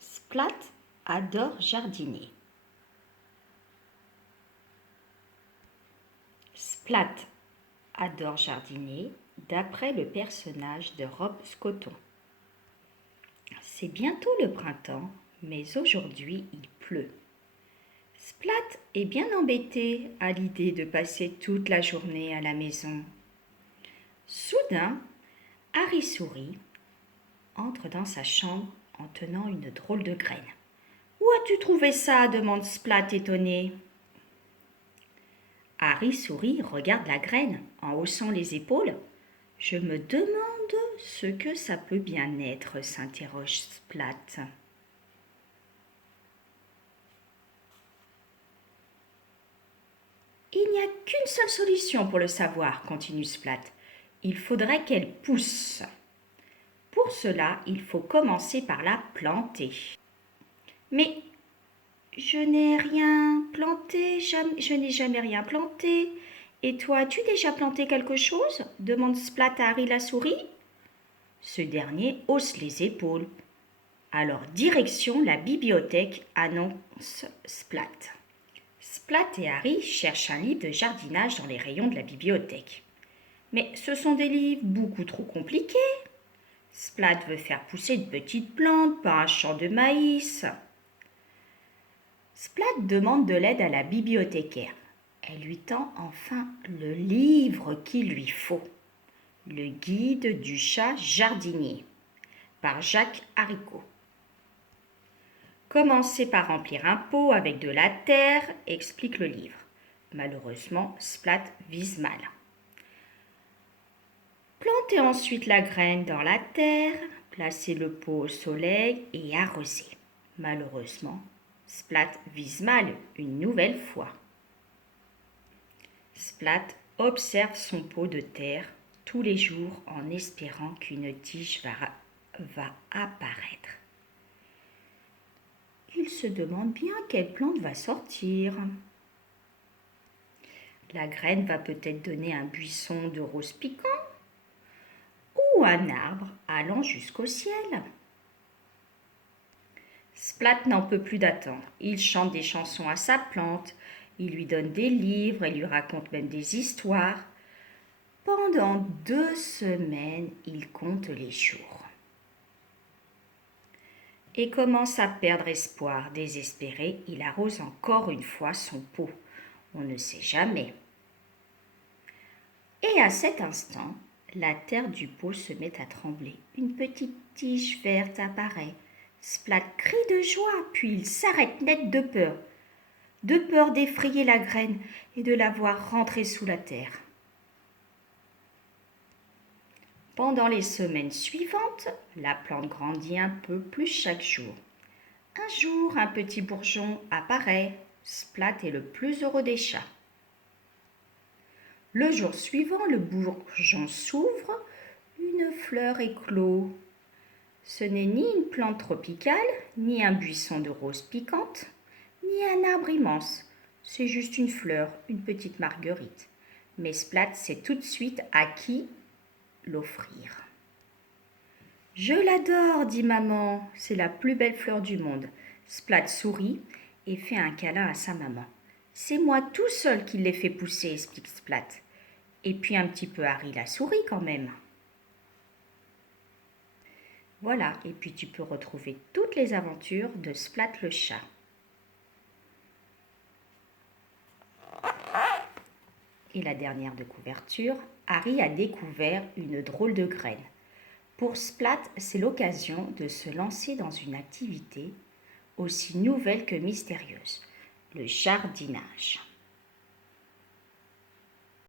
Splat adore jardiner. Splat adore jardiner d'après le personnage de Rob Scotton. C'est bientôt le printemps, mais aujourd'hui il pleut. Splat est bien embêté à l'idée de passer toute la journée à la maison. Soudain, Harry Souris entre dans sa chambre en tenant une drôle de graine. « Où as-tu trouvé ça ?» demande Splat étonné. Harry Souris regarde la graine en haussant les épaules. « Je me demande ce que ça peut bien être, » s'interroge Splat. Il n'y a qu'une seule solution pour le savoir, continue Splat. Il faudrait qu'elle pousse. Pour cela, il faut commencer par la planter. Mais je n'ai rien planté, je n'ai jamais rien planté. Et toi, as-tu déjà planté quelque chose ? Demande Splat à Harry la souris. Ce dernier hausse les épaules. Alors, direction la bibliothèque, annonce Splat. Splat et Harry cherchent un livre de jardinage dans les rayons de la bibliothèque. Mais ce sont des livres beaucoup trop compliqués. Splat veut faire pousser de petites plantes, pas un champ de maïs. Splat demande de l'aide à la bibliothécaire. Elle lui tend enfin le livre qu'il lui faut. Le guide du chat jardinier par Jacques Haricourt. Commencez par remplir un pot avec de la terre, explique le livre. Malheureusement, Splat vise mal. Plantez ensuite la graine dans la terre, placez le pot au soleil et arrosez. Malheureusement, Splat vise mal une nouvelle fois. Splat observe son pot de terre tous les jours en espérant qu'une tige va apparaître. Il se demande bien quelle plante va sortir. La graine va peut-être donner un buisson de roses piquants ou un arbre allant jusqu'au ciel. Splat n'en peut plus d'attendre. Il chante des chansons à sa plante, il lui donne des livres et lui raconte même des histoires. Pendant 2 semaines, il compte les jours. Et commence à perdre espoir. Désespéré, il arrose encore une fois son pot. On ne sait jamais. Et à cet instant, la terre du pot se met à trembler. Une petite tige verte apparaît. Splat crie de joie, puis il s'arrête net de peur. De peur d'effrayer la graine et de la voir rentrer sous la terre. Pendant les semaines suivantes, la plante grandit un peu plus chaque jour. Un jour, un petit bourgeon apparaît. Splat est le plus heureux des chats. Le jour suivant, le bourgeon s'ouvre, une fleur éclot. Ce n'est ni une plante tropicale, ni un buisson de roses piquantes, ni un arbre immense. C'est juste une fleur, une petite marguerite. Mais Splat sait tout de suite à qui l'offrir. « Je l'adore, dit maman, c'est la plus belle fleur du monde. » Splat sourit et fait un câlin à sa maman. « C'est moi tout seul qui l'ai fait pousser, » explique Splat. Et puis un petit peu Harry la souris quand même. Voilà, et puis tu peux retrouver toutes les aventures de Splat le chat. Et la dernière de couverture, Harry a découvert une drôle de graine. Pour Splat, c'est l'occasion de se lancer dans une activité aussi nouvelle que mystérieuse, le jardinage.